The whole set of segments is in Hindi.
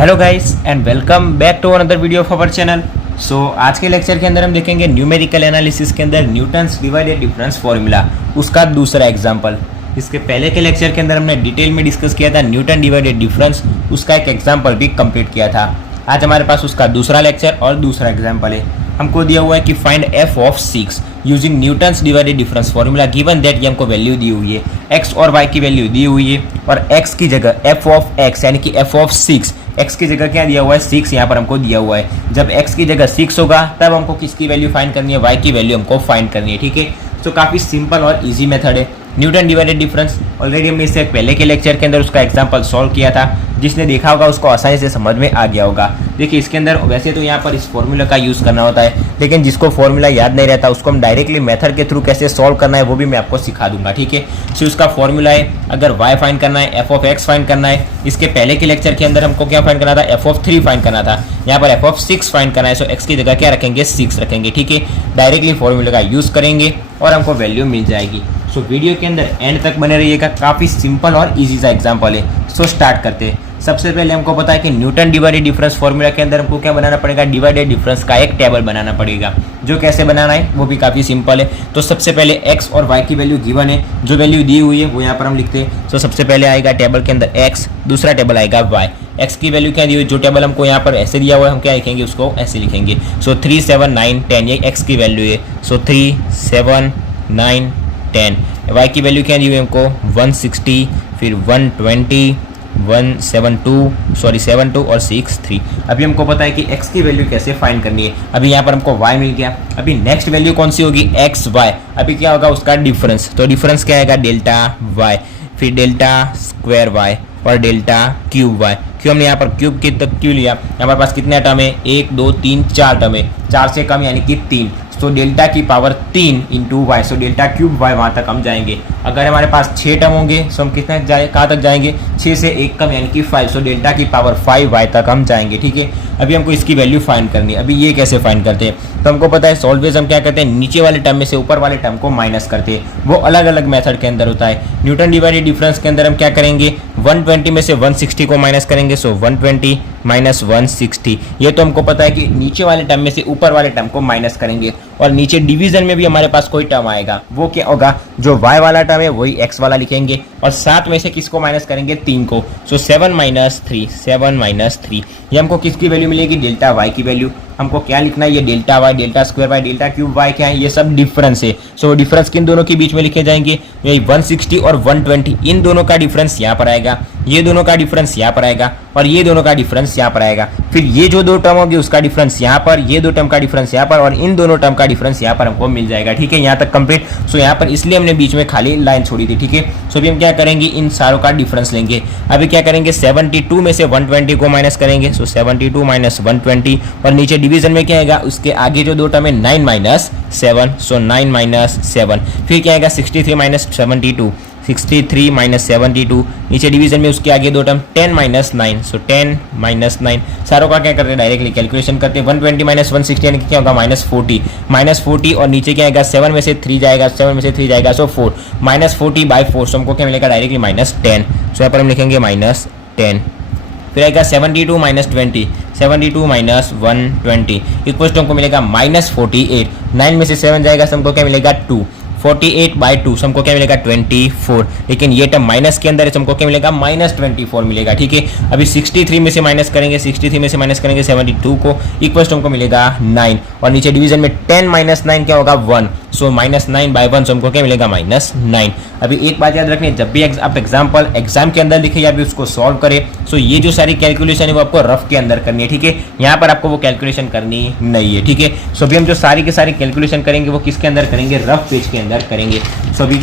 Hello guys and welcome back to another video of our channel. आज के लेक्चर के अंदर हम देखेंगे न्यूमेरिकल एनालिसिस के अंदर न्यूटन्स डिवाइडेड डिफरेंस फॉर्मूला, उसका दूसरा एग्जांपल। इसके पहले के लेक्चर के अंदर हमने डिटेल में डिस्कस किया था न्यूटन डिवाइडेड डिफरेंस, उसका एक एग्जांपल भी कंप्लीट किया था। आज हमारे पास उसका दूसरा लेक्चर और दूसरा एग्जांपल है। हमको दिया हुआ है कि find F of 6 using Newton's divided difference formula given that, ये हमको वैल्यू दी हुई है, एक्स और वाई की वैल्यू दी हुई है और एक्स की जगह एफ ऑफ एक्स यानी कि एफ ऑफ 6, एक्स की जगह क्या दिया हुआ है 6, यहाँ पर हमको दिया हुआ है। जब एक्स की जगह 6 होगा तब हमको किसकी वैल्यू फाइंड करनी है, वाई की वैल्यू हमको फाइंड करनी है। ठीक है, तो काफ़ी सिंपल और इजी मेथड है न्यूटन डिवाइडेड डिफरेंस। ऑलरेडी हमने इससे पहले के लेक्चर के अंदर उसका एग्जांपल सॉल्व किया था, जिसने देखा होगा उसको आसानी से समझ में आ गया होगा। देखिए इसके अंदर वैसे तो यहाँ पर इस फॉर्मूला का यूज़ करना होता है, लेकिन जिसको फॉर्मूला याद नहीं रहता उसको हम डायरेक्टली मेथड के थ्रू कैसे सॉल्व करना है वो भी मैं आपको सिखा दूंगा। ठीक है, सो उसका फॉर्मूला है, अगर y फाइंड करना है, एफ ऑफ एक्स फाइंड करना है। इसके पहले के लेक्चर के अंदर हमको क्या फाइंड करना था, एफ ऑफ 3 फाइंड करना था। यहाँ पर एफ ऑफ 6 फाइंड करना है, सो एक्स की जगह क्या रखेंगे 6 रखेंगे। ठीक है, डायरेक्टली फॉर्मूला का यूज़ करेंगे और हमको वैल्यू मिल जाएगी। सो वीडियो के अंदर एंड तक बने रहिएगा, काफ़ी सिंपल और इजी सा एग्जांपल है। सो स्टार्ट करते हैं। सबसे पहले हमको पता है कि न्यूटन डिवाइडेड डिफरेंस फॉर्मूला के अंदर हमको क्या बनाना पड़ेगा, डिवाइडेड डिफरेंस का एक टेबल बनाना पड़ेगा। जो कैसे बनाना है वो भी काफ़ी सिंपल है। तो सबसे पहले एक्स और वाई की वैल्यू गिवन है, जो वैल्यू दी हुई है वो यहाँ पर हम लिखते हैं। तो सबसे पहले आएगा टेबल के अंदर एक्स, दूसरा टेबल आएगा वाई। एक्स की वैल्यू क्या दी हुई, जो टेबल हमको यहाँ पर ऐसे दिया हुआ है हम क्या लिखेंगे, उसको ऐसे लिखेंगे। सो 3, 7, 9, 10 ये एक्स की वैल्यू है। सो 3, 7, 9, 10। वाई की वैल्यू क्या दी हुई है हमको 160, फिर 120, 72 और 63। अभी हमको पता है कि x की वैल्यू कैसे फाइंड करनी है। अभी यहाँ पर हमको y मिल गया। अभी नेक्स्ट वैल्यू कौन सी होगी, एक्स वाई। अभी क्या होगा उसका डिफरेंस, तो डिफरेंस क्या आएगा डेल्टा y, फिर डेल्टा स्क्वायर y और डेल्टा क्यूब y। क्यों हमने यहाँ पर क्यूब की तक क्यों लिया, हमारे पास कितने टर्म है, 1, 2, 3, 4 टर्म है, 4 से कम यानी कि 3। तो डेल्टा की power 3 into y, so delta cube y वहाँ तक हम जाएंगे। अगर हमारे पास 6 टर्म होंगे सो हम कितने कहाँ तक जाएंगे, 6 से 1 कम यानी कि 5, सो डेल्टा की पावर 5 वाई तक हम जाएंगे। ठीक है, अभी हमको इसकी वैल्यू फाइंड करनी है। अभी ये कैसे फाइंड करते हैं, तो हमको पता है ऑलवेज हम क्या करते हैं, नीचे वाले टर्म में से ऊपर वाले टर्म को माइनस करते हैं। वो अलग अलग मेथड के अंदर होता है। न्यूटन डिवाइडेड डिफरेंस के अंदर हम क्या करेंगे, 120 में से 160 को माइनस करेंगे। सो 120 माइनस 160, ये तो हमको पता है कि नीचे वाले टर्म में से ऊपर वाले टर्म को माइनस करेंगे। और नीचे डिवीजन में भी हमारे पास कोई टर्म आएगा, वो क्या होगा, जो y वाला टर्म है वही x वाला लिखेंगे और 7 में से किसको माइनस करेंगे, 3 को। सो 7 माइनस 3, ये हमको किसकी वैल्यू मिलेगी, डेल्टा y की वैल्यू। हमको क्या लिखना है, ये delta y, delta square y, delta cube y क्या है, ये सब डिफरेंस है। सो डिफरेंस किन दोनों के बीच में लिखे जाएंगे, यही 160 और 120, इन दोनों का डिफरेंस यहाँ पर आएगा, ये दोनों का डिफरेंस यहाँ पर आएगा और ये दोनों का डिफरेंस यहाँ पर आएगा। फिर ये जो दो टर्म होगी उसका डिफरेंस यहाँ पर, ये दो टर्म का डिफरेंस यहाँ पर और इन दोनों टर्म का डिफरेंस यहाँ पर हमको मिल जाएगा। ठीक है, यहाँ तक कंप्लीट। सो यहाँ पर इसलिए हमने बीच में खाली लाइन छोड़ी थी। ठीक है, सो अभी हम क्या करेंगे, इन सारों का डिफरेंस लेंगे। अभी क्या करेंगे, 72 में से 120 को माइनस करेंगे। सो 72 माइनस 120 और नीचे डिवीजन में क्या आएगा, उसके आगे जो दो टर्म है 9 माइनस 7, सो 9 माइनस 7। फिर क्या आएगा 63 माइनस 72, 63 माइनस 72। नीचे डिवीजन में उसके आगे दो टर्म 10 माइनस 9, सो 10 माइनस 9। सारों का क्या करते हैं, डायरेक्टली कैलकुलेशन करते हैं। 120 माइनस 160 यानी कि क्या होगा, माइनस 40 और नीचे क्या आएगा, 7 में से 3 जाएगा, 7 में से 3 जाएगा, सो 4 माइनस 40 बाई 4। सो हमको क्या मिलेगा, डायरेक्टली माइनस 10। सो यहाँ पर हम लिखेंगे माइनस 10। फिर आएगा 72 माइनस 20, 72 माइनस 120 इक्वल्स टू हमको मिलेगा माइनस 48। 9 में से 7 जाएगा, तो हमको क्या मिलेगा 2, 48 बाई 2, so हमको क्या मिलेगा 24। लेकिन ये टर्म माइनस के अंदर है, हमको क्या मिलेगा माइनस 24 मिलेगा। ठीक है, अभी 63 में से माइनस करेंगे, 63 में से माइनस करेंगे 72 को, इक्वल्स टू हमको मिलेगा 9 और नीचे डिवीजन में 10 माइनस 9 क्या होगा 1, सो माइनस 9 बाई 1, सो हमको क्या मिलेगा माइनस 9। अभी एक बात याद रखनी, जब भी आप एग्जाम के अंदर लिखे या भी उसको सॉल्व करें, सो ये जो सारी कैलकुलेशन है वो आपको रफ के अंदर करनी है। ठीक है, यहाँ पर आपको वो कैलकुलेशन करनी नहीं है। ठीक है, सो अभी हम जो सारी की सारी कैलकुलेशन करेंगे वो किसके अंदर करेंगे, रफ पेज के अंदर करेंगे। सो अभी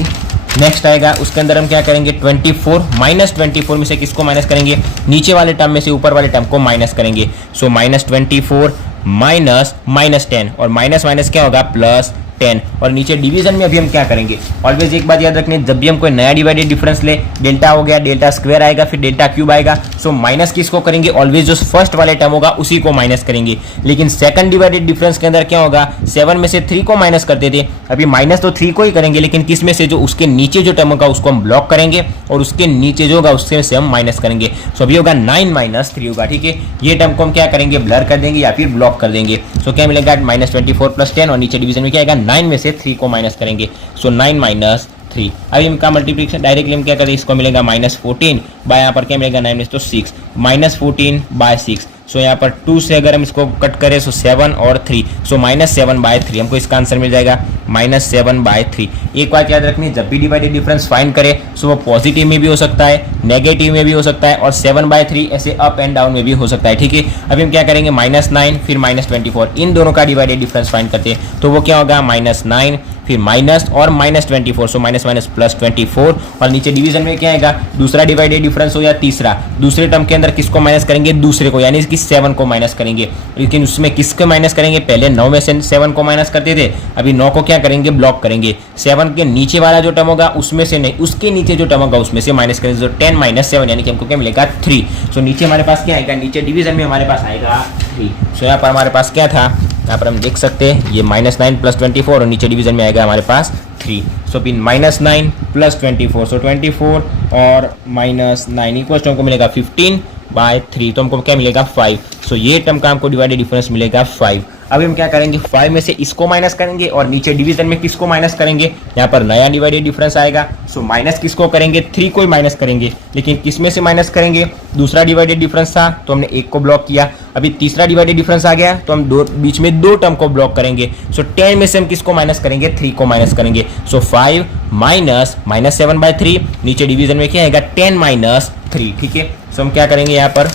नेक्स्ट आएगा, उसके अंदर हम क्या करेंगे, 24 माइनस 24 में से किसको माइनस करेंगे, नीचे वाले टर्म में से ऊपर वाले टर्म को माइनस करेंगे। सो माइनस 24 माइनस 10 और माइनस माइनस क्या होगा, प्लस 10 और नीचे डिवीजन में अभी हम क्या करेंगे, ऑलवेज एक बात याद रखनी, जब भी हम कोई नया डिवाइडेड डिफरेंस ले, डेल्टा हो गया, डेल्टा स्क्वायर आएगा, फिर डेल्टा क्यूब आएगा, सो माइनस किसको करेंगे, ऑलवेज जो फर्स्ट वाले टर्म होगा उसी को माइनस करेंगे। लेकिन सेकंड डिवाइडेड डिफरेंस के अंदर क्या होगा, 7 में से 3 को माइनस करते थे, अभी माइनस तो 3 को ही करेंगे, लेकिन किस में से, जो उसके नीचे जो टर्म होगा उसको हम ब्लॉक करेंगे और उसके नीचे जो होगा उससे से हम माइनस करेंगे। सो अभी होगा 9 - 3 होगा, ठीक है। ये टर्म को हम क्या करेंगे, ब्लर कर देंगे या फिर ब्लॉक कर देंगे। सो क्या मिलेगा, -24 + 10 और नीचे डिवीजन में क्या आएगा, 9 में से 3 को माइनस करेंगे, सो 9 - 3। अभी इनका मल्टीप्लिकेशन डायरेक्टली हम क्या करें, इसको मिलेगा -14 बाय यहाँ पर क्या मिलेगा 9 में से तो 6, -14/6। सो यहाँ पर 2 से अगर हम इसको कट करें सो 7 और 3, सो -7/3 हमको इसका आंसर मिल जाएगा, -7/3। एक बात याद रखनी, जब भी डिवाइडेड डिफरेंस फाइंड करें सो वो पॉजिटिव में भी हो सकता है, नेगेटिव में भी हो सकता है और 7/3 ऐसे अप एंड डाउन में भी हो सकता है, ठीक है। अभी हम क्या करेंगे, -9 फिर -24, इन दोनों का डिवाइडेड डिफरेंस फाइंड करते हैं तो वो क्या होगा, -9 फिर माइनस और -24, सो माइनस +24 और नीचे डिवीजन में क्या आएगा, दूसरा डिवाइडेड डिफरेंस हो या तीसरा, दूसरे टर्म के अंदर किसको माइनस करेंगे, दूसरे को, यानी कि 7 को माइनस करेंगे। लेकिन उसमें किसको माइनस करेंगे, पहले 9 में से 7 को माइनस करते थे, अभी 9 को क्या करेंगे, ब्लॉक करेंगे। 7 के नीचे वाला जो टर्म होगा उसमें से नहीं, उसके नीचे जो टर्म होगा उसमें से माइनस करेंगे, तो 10 - 7 यानी कि हमको क्या मिलेगा, 3। सो नीचे हमारे पास क्या आएगा, नीचे डिवीजन में हमारे पास आएगा 3। सो यहाँ पर हमारे पास क्या था, यहाँ पर हम देख सकते हैं ये -9 + 24 और नीचे डिवीजन में आएगा हमारे पास 3। सो फिर -9 + 24, सो 24 और -9 इक्वल टू हमको मिलेगा 15/3, तो हमको क्या मिलेगा 5। सो ये टर्म का हमको डिवाइडेड डिफरेंस मिलेगा 5। अभी हम क्या करेंगे, 5 में से इसको माइनस करेंगे और नीचे डिवीजन में किसको माइनस करेंगे, यहाँ पर नया डिवाइडेड डिफरेंस आएगा, सो माइनस किसको करेंगे, 3 को ही माइनस करेंगे। लेकिन किस में से माइनस करेंगे, दूसरा डिवाइडेड डिफरेंस था तो हमने 1 को ब्लॉक किया, अभी तीसरा डिवाइडेड डिफरेंस आ गया तो हम बीच में 2 टर्म को ब्लॉक करेंगे। सो 10 में से हम किसको माइनस करेंगे, 3 को माइनस करेंगे। सो 5 -7/3, नीचे डिवीजन में क्या आएगा, 10 - 3, ठीक है। सो हम क्या करेंगे, यहाँ पर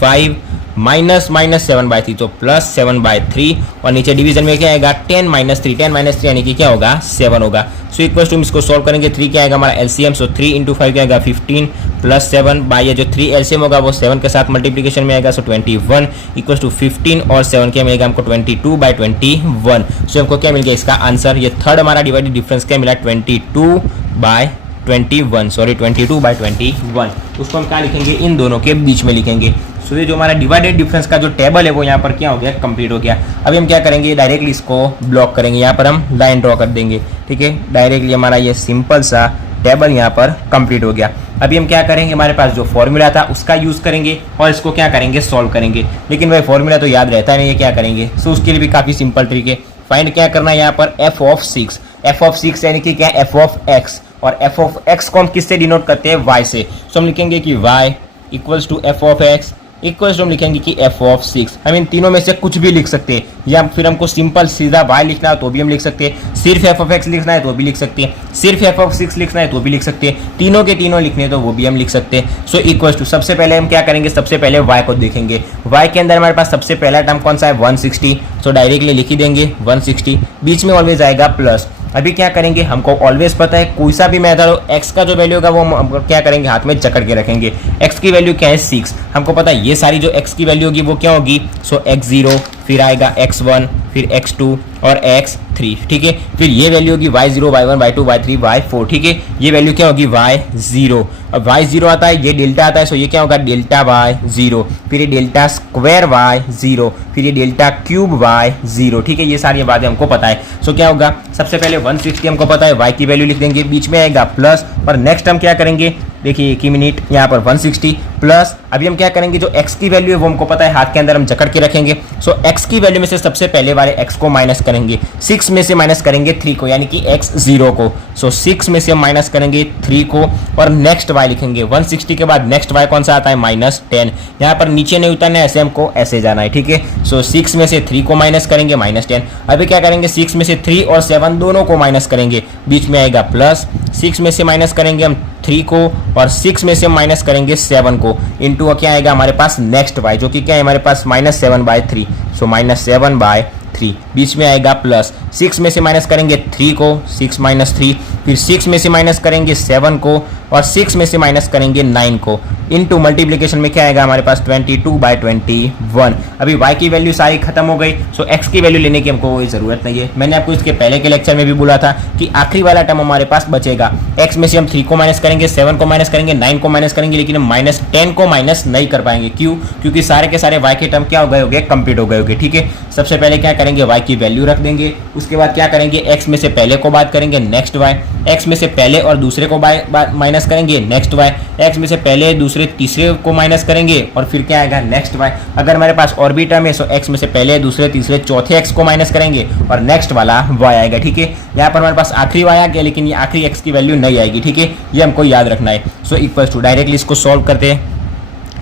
5 -7/3 तो +7/3 और नीचे डिवीजन में क्या आएगा, 10 - 3, 10 - 3 यानी कि क्या होगा, 7 होगा। सो इक्वल टू इसको सॉल्व करेंगे, 3 क्या आएगा हमारा एलसीएम, सो 3 × 5 क्या आएगा 15 + 7 बाय ये जो 3 एलसीएम होगा वो 7 के साथ मल्टीप्लिकेशन में आएगा, सो 21 इक्वल टू 15 और 7 क्या मिलेगा हमको 22/21। सो हमको क्या मिल गया इसका आंसर, ये थर्ड हमारा डिवाइडेड डिफरेंस क्या मिला 22/21, उसको हम क्या लिखेंगे, इन दोनों के बीच में लिखेंगे। सो ये जो हमारा डिवाइडेड डिफरेंस का जो टेबल है वो यहाँ पर क्या हो गया, कंप्लीट हो गया। अभी हम क्या करेंगे, डायरेक्टली इसको ब्लॉक करेंगे, यहाँ पर हम लाइन ड्रॉ कर देंगे, ठीक है। डायरेक्टली हमारा ये सिंपल सा टेबल यहाँ पर कंप्लीट हो गया। अभी हम क्या करेंगे, हमारे पास जो फॉर्मूला था उसका यूज करेंगे और इसको क्या करेंगे, सॉल्व करेंगे। लेकिन भाई फॉर्मूला तो याद रहता नहीं है, क्या करेंगे, सो उसके लिए भी काफ़ी सिंपल ट्रिक है। फाइंड क्या करना है, यहाँ पर f(6) यानी कि क्या, f(x) और f(x) को हम किससे डिनोट करते हैं, y से। सो हम लिखेंगे कि y equals to f(x) equals to हम लिखेंगे कि f(6). हम इन तीनों में से कुछ भी लिख सकते हैं, या फिर हमको सिंपल सीधा y लिखना है तो भी हम लिख सकते हैं, सिर्फ f(x) लिखना है तो भी लिख सकते हैं, सिर्फ f(6) लिखना है तो भी लिख सकते हैं, तीनों के तीनों लिखने तो वो भी हम लिख सकते हैं। सो इक्वल्स टू सबसे पहले हम क्या करेंगे, सबसे पहले y को देखेंगे। y के अंदर हमारे पास सबसे पहला टर्म कौन सा है, 160। सो डायरेक्टली लिख ही देंगे 160, बीच में ऑलवेज आएगा प्लस। अभी क्या करेंगे, हमको ऑलवेज पता है कोई सा भी मेथड हो, x का जो वैल्यू होगा वो हम क्या करेंगे, हाथ में जकड़ के रखेंगे। x की वैल्यू क्या है, 6। हमको पता है ये सारी जो x की वैल्यू होगी वो क्या होगी, सो x0 फिर आएगा x1 फिर x2 और x3, ठीक है। फिर ये वैल्यू होगी y0 y1 y2 y3 y4, ठीक है। ये वैल्यू क्या होगी, y0। अब y0 आता है, ये डेल्टा आता है, सो ये क्या होगा, डेल्टा y0, फिर ये डेल्टा स्क्वायर y0, फिर ये डेल्टा क्यूब y0, ठीक है। ये सारी बातें हमको पता है। सो क्या होगा, सबसे पहले 160 हमको पता है, y की वैल्यू लिख देंगे, बीच में आएगा प्लस और नेक्स्ट हम क्या करेंगे, देखिए एक ही मिनट, यहाँ पर 160 प्लस अभी हम क्या करेंगे, जो x की वैल्यू है वो हमको पता है, हाथ के अंदर हम जकड़ के रखेंगे। सो x की वैल्यू में से सबसे पहले वाले x को माइनस करेंगे, 6 में से माइनस करेंगे 3 को, यानी कि x0 को। सो 6 में से हम माइनस करेंगे 3 को और नेक्स्ट y लिखेंगे। 160 के बाद नेक्स्ट y कौन सा आता है, -10। यहाँ पर नीचे नहीं उतरना है, ऐसे हमको ऐसे जाना है, ठीक है। सो 6 में से 3 को माइनस करेंगे, -10। अभी क्या करेंगे, 6 में से 3 और 7 दोनों को माइनस करेंगे, बीच में आएगा प्लस। 6 में से माइनस करेंगे हम 3 को और 6 में से माइनस करेंगे 7 को, इंटू क्या आएगा हमारे पास नेक्स्ट y, जो कि क्या है हमारे पास -7/3। सो -7/3, बीच में आएगा प्लस। 6 में से माइनस करेंगे 3 को, 6 - 3, फिर 6 में से माइनस करेंगे 7 को और 6 में से माइनस करेंगे 9 को, इनटू मल्टीप्लिकेशन में क्या आएगा हमारे पास 22/21। अभी y की वैल्यू सारी खत्म हो गई, सो x की वैल्यू लेने की हमको कोई जरूरत नहीं है। मैंने आपको इसके पहले के लेक्चर में भी बोला था कि आखिरी वाला टर्म हमारे पास बचेगा, x में से हम 3 को माइनस करेंगे, 7 को माइनस करेंगे, 9 को माइनस करेंगे, लेकिन हम -10 को माइनस नहीं कर पाएंगे। क्यों? क्योंकि सारे के सारे y के टर्म क्या हो गए होंगे, कंप्लीट हो गए होंगे। ठीक है, सबसे पहले क्या करेंगे, y की वैल्यू रख देंगे, उसके बाद क्या करेंगे, x में से पहले को बात करेंगे, नेक्स्ट y, x में से पहले और दूसरे को माइनस करेंगे, नेक्स्ट y, x में से पहले दूसरे तीसरे को माइनस करेंगे और फिर क्या आएगा, नेक्स्ट y। अगर हमारे पास और भी टर्म है तो x में से पहले दूसरे तीसरे चौथे x को माइनस करेंगे और नेक्स्ट वाला y आएगा। ठीक है, यहाँ पर हमारे पास आखिरी y आ गया, लेकिन ये आखिरी x की वैल्यू नहीं आएगी। ठीक है, ये हमको याद रखना है। सो इक्वल्स टू, डायरेक्टली इसको सॉल्व करते हैं,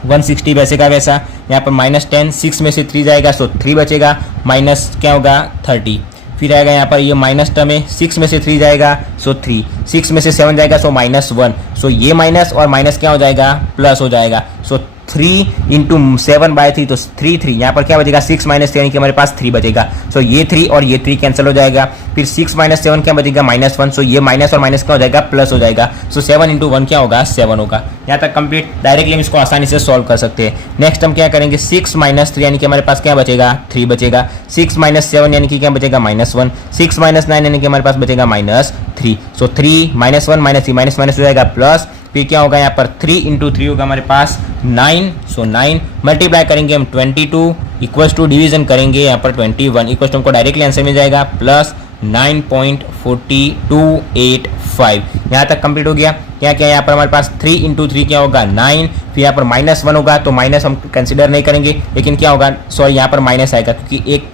160 वैसे का वैसा, यहाँ पर -10, 6 में से 3 जाएगा सो 3 बचेगा, माइनस क्या होगा 30, फिर आएगा यहाँ पर ये माइनस टर्म है, 6 में से 3 जाएगा सो 3, 6 में से 7 जाएगा सो -1, सो ये माइनस और माइनस क्या हो जाएगा, प्लस हो जाएगा। सो 3 इंटू 7/3 तो 3 यहाँ पर क्या बचेगा, 6 माइनस यानी कि हमारे पास 3 बचेगा। सो ये 3 और ये 3 कैंसिल हो जाएगा, फिर 6 माइनस 7 क्या बचेगा, -1, सो ये माइनस और माइनस क्या हो जाएगा, प्लस हो जाएगा। सो 7 इंटू 1 क्या होगा, 7 होगा। यहाँ तक कंप्लीट, डायरेक्टली हम इसको आसानी से सॉल्व कर सकते हैं। नेक्स्ट हम क्या करेंगे, 6 माइनस 3 यानी कि हमारे पास क्या बचेगा, 3 बचेगा, 6 माइनस 7 यानी कि क्या बचेगा, -1, 6 माइनस 9 यानी कि हमारे पास बचेगा -3, सो 3 -1 -3 माइनस माइनस हो जाएगा प्लस, फिर क्या होगा यहाँ पर 3 इंटू 3 होगा हमारे पास 9, सो 9 मल्टीप्लाई करेंगे हम 22 इक्वल्स टू डिवीजन करेंगे यहाँ पर 21 इक्वल्स टू हमको डायरेक्टली आंसर मिल जाएगा प्लस 9.4285। यहाँ तक कंप्लीट हो गया। क्या क्या यहाँ पर हमारे पास 3 इंटू 3 क्या होगा 9, फिर यहाँ पर -1 होगा तो माइनस हम कंसिडर नहीं करेंगे, लेकिन क्या होगा, सॉरी यहाँ पर माइनस आएगा क्योंकि एक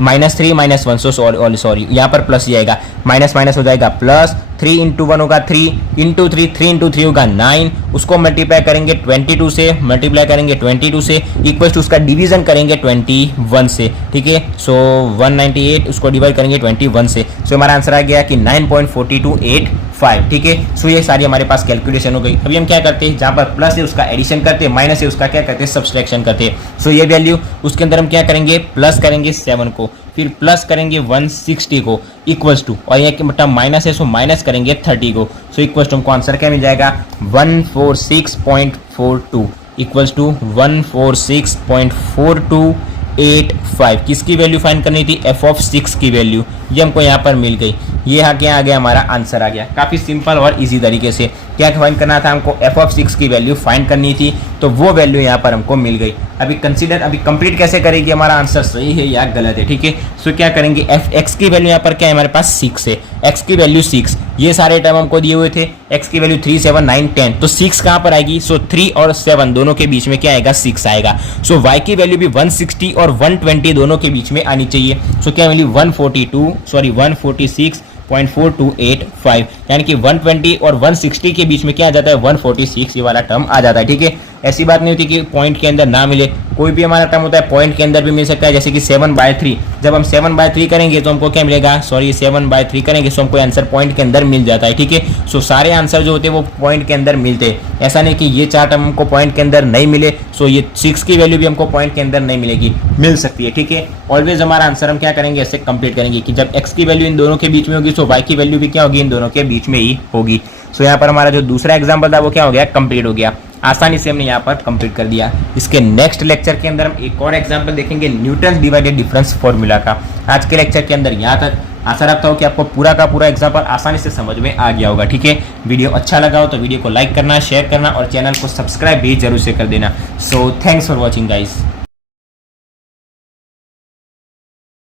-3 -1, सो सॉरी यहाँ पर प्लस ही आएगा, माइनस माइनस हो जाएगा प्लस, 3 इंटू 1 होगा 3 इंटू 3, 3 इंटू 3 होगा 9, उसको मल्टीप्लाई करेंगे 22 से, मल्टीप्लाई करेंगे 22 से इक्वल्स टू उसका डिवीजन करेंगे 21 से। ठीक है, सो 198 उसको डिवाइड करेंगे 21 से, सो हमारा आंसर आ गया कि 9.4285। ठीक है, सो ये सारी हमारे पास कैलकुलेशन हो गई। अभी हम क्या करते हैं, जहाँ पर प्लस है उसका एडिशन करते हैं, माइनस है उसका क्या करते हैं, सब्सट्रैक्शन करते हैं। सो ये वैल्यू उसके अंदर हम क्या करेंगे, प्लस करेंगे 7 को, फिर प्लस करेंगे 160 को इक्वल्स टू, और ये मतलब माइनस है सो माइनस करेंगे 30 को, सो इक्वल्स टू हमको आंसर क्या मिल जाएगा 146.42 इक्वल्स टू 146.4285। किसकी वैल्यू फाइंड करनी थी, f(6) की वैल्यू, ये हमको यहाँ पर मिल गई। ये क्या आ गया, हमारा आंसर आ गया। काफ़ी सिंपल और इजी तरीके से क्या फाइंड करना था, हमको f(6) की वैल्यू फाइंड करनी थी, तो वो वैल्यू यहाँ पर हमको मिल गई। अभी कंप्लीट कैसे करेगी, हमारा आंसर सही है या गलत है। ठीक है, सो क्या करेंगे, x की वैल्यू यहाँ पर क्या है, हमारे पास 6 है, x की वैल्यू 6, ये सारे टर्म हमको दिए हुए थे, x की वैल्यू 3, 7, 9, 10, तो 6 कहाँ पर आएगी, सो 3 और 7 दोनों के बीच में क्या आएगा, 6 आएगा। सो y की वैल्यू भी 160 और 120 दोनों के बीच में आनी चाहिए। सो क्या वैल्यू 146.4285, यानी कि 120 और 160 के बीच में क्या आ जाता है, 146 ये वाला टर्म आ जाता है। ठीक है, ऐसी बात नहीं होती कि पॉइंट के अंदर ना मिले, कोई भी हमारा टर्म होता है पॉइंट के अंदर भी मिल सकता है, जैसे कि 7/3, जब हम 7/3 करेंगे तो हमको क्या मिलेगा, सॉरी 7/3 करेंगे तो हमको आंसर पॉइंट के अंदर मिल जाता है। ठीक है, सो सारे आंसर जो होते हैं वो पॉइंट के अंदर मिलते हैं, ऐसा नहीं कि ये 4 टर्म हमको पॉइंट के अंदर नहीं मिले, सो ये 6 की वैल्यू भी हमको पॉइंट के अंदर नहीं मिलेगी, मिल सकती है। ठीक है, ऑलवेज हमारा आंसर हम क्या करेंगे, ऐसे कंप्लीट करेंगे कि जब x की वैल्यू इन दोनों के बीच में होगी तो y की वैल्यू भी क्या होगी, इन दोनों के बीच में ही होगी। सो यहाँ पर हमारा जो दूसरा एग्जाम्पल था वो क्या हो गया, कंप्लीट हो गया। आसानी से हमने यहाँ पर कंप्लीट कर दिया। इसके नेक्स्ट लेक्चर के अंदर हम एक और एग्जाम्पल देखेंगे न्यूटन डिवाइडेड डिफरेंस फॉर्मूला का। आज के लेक्चर के अंदर यहाँ तक। आशा रखता हूँ कि आपको पूरा का पूरा एग्जाम्पल आसानी से समझ में आ गया होगा। ठीक है, वीडियो अच्छा लगा हो तो वीडियो को लाइक करना, शेयर करना और चैनल को सब्सक्राइब भी जरूर से कर देना। So thanks for watching guys.